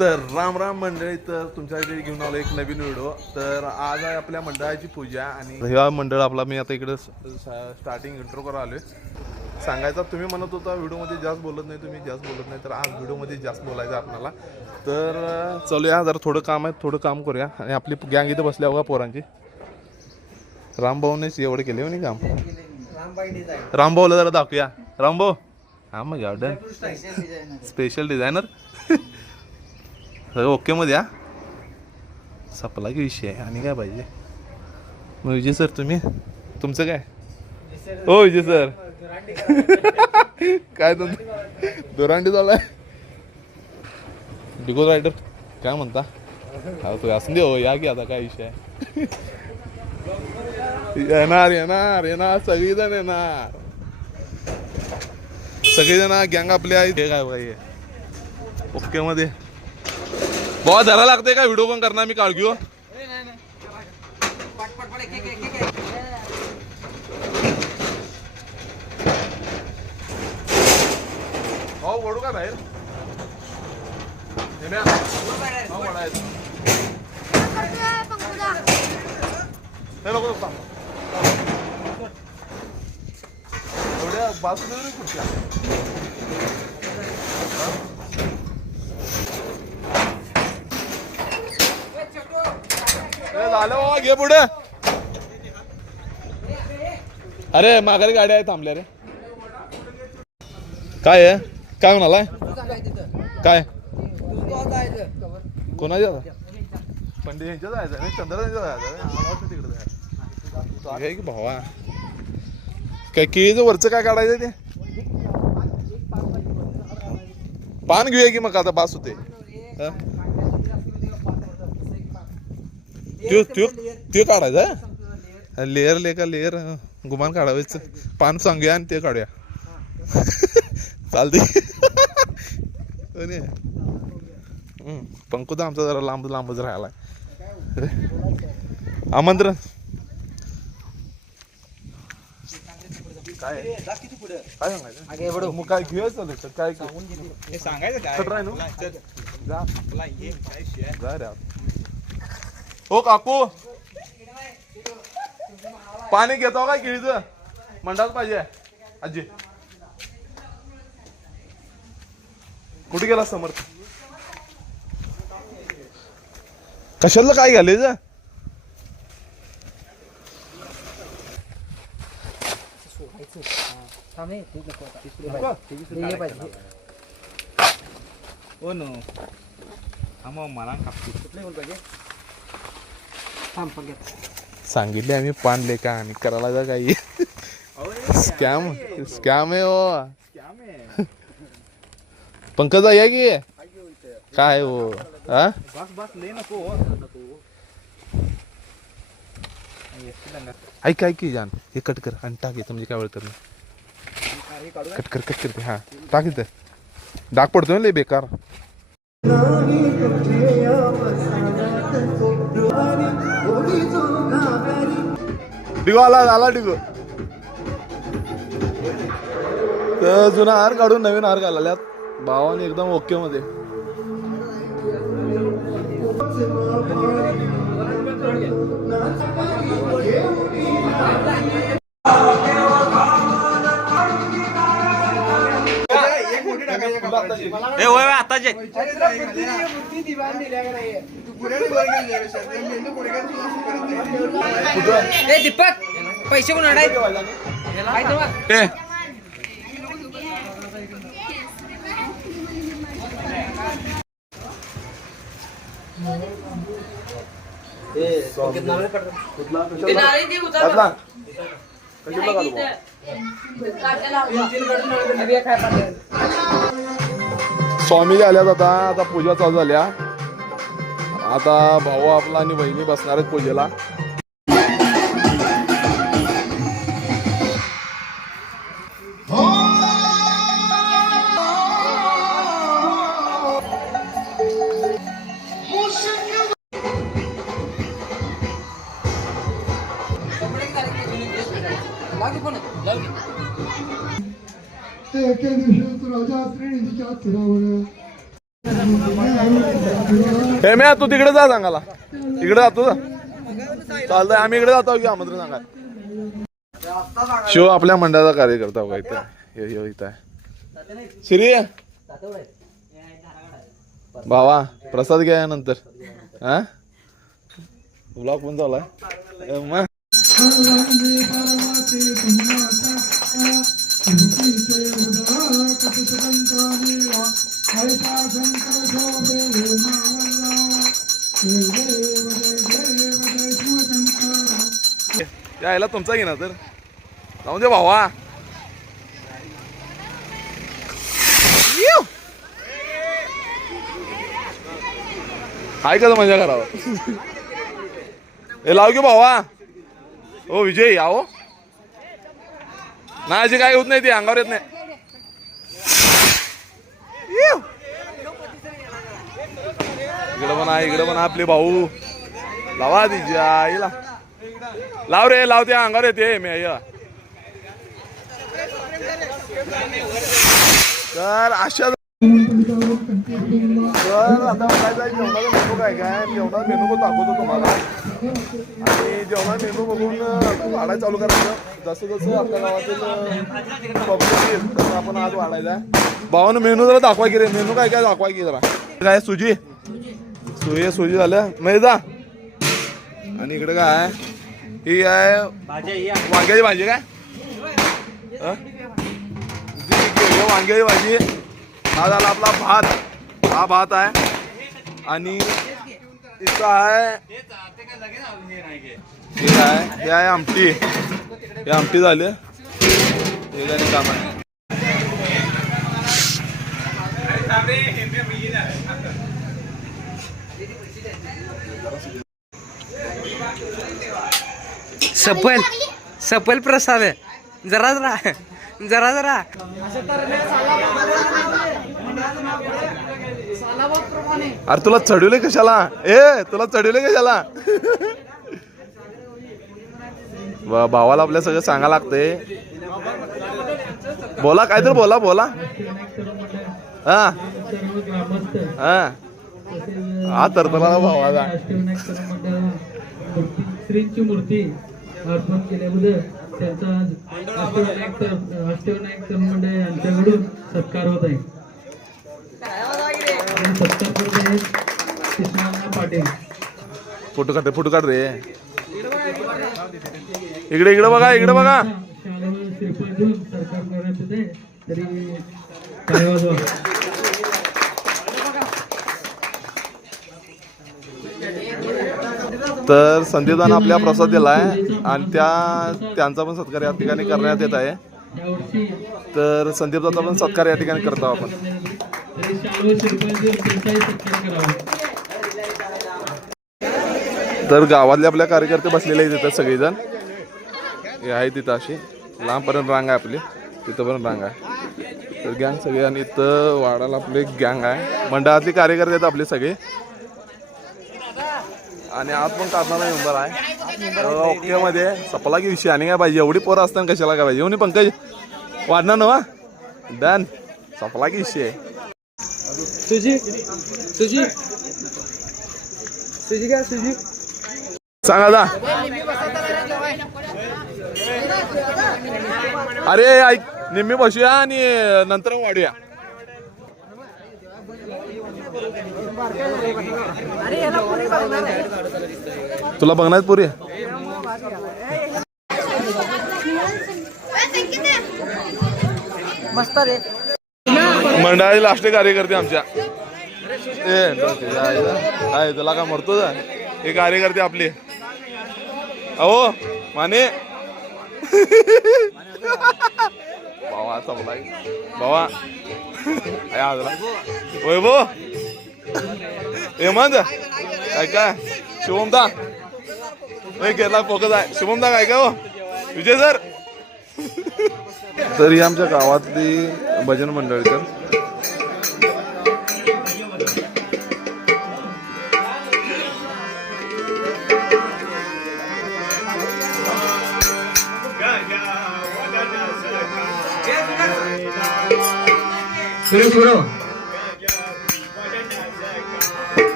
तर राम राम मंडळी, तर तुमच्याकडे घेऊन आलो एक नवीन व्हिडिओ. तर आज आहे आपल्या मंडळाची पूजा आणि ह्या मंडळ आपला मी आता इकडे स्टार्टिंग इंट्रो करा आलोय. सांगायचा तुम्ही म्हणत होता व्हिडिओमध्ये जास्त बोलत नाही, तुम्ही जास्त बोलत नाही, तर आज व्हिडिओमध्ये जास्त बोलायचं आपल्याला. तर चलूया, जरा थोडं काम आहे, थोडं काम करूया. आणि आपली गँग इथं बसल्या बघा पोरांची. रामभाऊनेच एवढं केले म्हणे काम. रामभाऊला जरा दाखवूया. रामभाऊ, हा मग गार्डन स्पेशल डिझायनर सगळं ओके मध्ये. हा सपला की विषय आहे, आणि काय पाहिजे मग. विजय सर तुम्ही, तुमचं काय? हो विजय सर काय तुमचं दोरांडी चालू आहे? डिगो रायडर काय म्हणता? हा तो असं दे हो, या की आता काय विषय आहे. येणार येणार येणार सगळीजण येणार, सगळेजण गँग आपले आहेत. हे काय बघा ओके मध्ये. बहुत धरा लागते का व्हिडिओ पण करणार मी काळ घेऊ. हो ओढू का बाहेर एवढ्या बाजूला कुठच्या झालं बाबा, घे पुढे. अरे माघारी गाड्या आहे थांबल्या रे. काय आहे, काय म्हणालाय? काय कोणाच्या पंडित यांच्या जायचं नाही, चंद्राच्या जायचं तिकडे जायचं की भावा. काय केळीचं वरचं काय काढायचं ते पान घेऊया की मग, आता बास होते. ते काढायचं लेअर लेका लेअर गुमान काढायचं. पान सांगूया आणि ते काढूया. चालते. पंकुदा आमचा जरा लांब लांबच राहायला. आमंत्रण काय काय सांगायचं मग, काय घेऊया चालेल काय सांगायचं काय. हो काकू, पाणी घेतो काय केळीचं मंडात पाहिजे. आजी कुठे गेला समर्थ? कशाला काय घालायचं? हो नो मला सांगितले आम्ही पान लेका आणि करायला जा काही स्कॅम स्कॅम आहे हो. पंकज या की काय हो. हा ऐक ऐक की जान, हे कट कर आणि टाक येतं म्हणजे काय वेळ तर कट कर कट करते. हा टाक इथं, डाग पडतोय ना लय बेकार. डिगो आला डिगो. तर जुना हार काढून नवीन हार घालाल्यात भावाने एकदम ओके मध्ये. दीपक पैसे कोण स्वामी आल्यात आता पूजा चालू झाल्या. आता भाऊ आपला आणि बहिणी बसणार आहेत पूजेला. एके दिवशी राजा श्रीनिधीच्या तीरावर हे म्या तू तिकडे जा सांगाला इकडे जातो जा चालतंय आम्ही इकडे जातो की आमंत्रण सांगा शिव आपल्या मंडळाचा कार्यकर्ता बघा इथं इथं आहे श्री भावा प्रसाद घ्या नंतर हा ब्लॉग पण चालू मग यायला तुमचा घे ना तर जाऊन दे भावा हाय का मजा करावं हे लाव की भावा हो विजय आओ नाही अशी काय होत नाही ती अंगावर येत नाही इकडे पण आपले भाऊ लावा तिच्या आईला लाव रे लाव त्या अंगावर येते मी तर अशा तर आता बघायचं जेवणाचा मेनू काय जेवणाचा मेनू पण दाखवतो तुम्हाला आणि जेवणाचा मेनू बघून वाढायला चालू करायचं जसं जसं आपल्या गावातील पब्लिक येईल तसं आपण आज वाढायचा भावानं मेनू जरा दाखवा की रे मेनू काय काय दाखवा की जरा काय सुजी सुजी झाल्या माहिती जा आणि इकडे काय आहे ही आहे वांग्याची भाजी काय वांग्याची भाजी हा झाला आपला भात हा भात आहे आणि इथं आहे हे आहे आमटी हे आमटी झाली हे काय काम आहे सफल प्रसाद जरा जरा अरे तुला चढवले कशाला भावाला आपल्या सगळं सांगा लागतंय बोला काय तर बोला हा तर तुला भावाला श्रींची मूर्ती अर्पण केल्याबद्दल त्यांचा अष्टविनायक तरुण मंडळ यांच्याकडून सत्कार होत आहे सत्कार करत आहेत कृष्णा पाटील फोटो काढ रे इकडे बघा शाळेवर श्रीफळ देऊन सरकार करण्यात होते तरी काय वाजवा तर संदीपदान आपल्या प्रसाद दिलाय आणि त्यांचा पण सत्कार या ठिकाणी करण्यात येत आहे तर संदीपदाचा पण सत्कार या ठिकाणी करतो आपण तर गावातले आपल्या कार्यकर्ते बसलेले आहेत तिथं सगळेजण हे आहे तिथं अशी लांबपर्यंत रांग आहे आपली तिथं पण रांग आहे तर गँग सगळे आणि इथं वाडाला आपले गँग आहे मंडळातले कार्यकर्ते आहेत आपले सगळे आणि आज पण काढणार नंबर आहे ओके मध्ये सपला की विषय आणि काय पाहिजे एवढी पोरं असताना कशाला काय पाहिजे एवढी पंकज वाढणार ना डन सपला की विषय सुजी सांगा दा अरे ऐक निम्मी बसूया आणि नंतर वाढूया तुला बघणार पुरी मस्त रे मंडळाचे लास्ट कार्यकर्ते आमच्या आहे तुला का मरतो हे कार्यकर्ते आपले अहो माने बाबा चपला बाबा वैभव हेमंत काय शुभमदा केरला फोकस आहे शुभमदा काय हो विजय सर तर ही आमच्या गावातली भजन मंडळी तर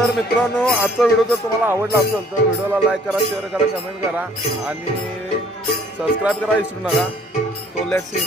तर मित्रांनो आजचा व्हिडिओ जर तुम्हाला आवडला असेल तर व्हिडिओला लाईक करा, शेअर करा, कमेंट करा आणि सबस्क्राईब करा विसरू नका. तो लेट्स सी.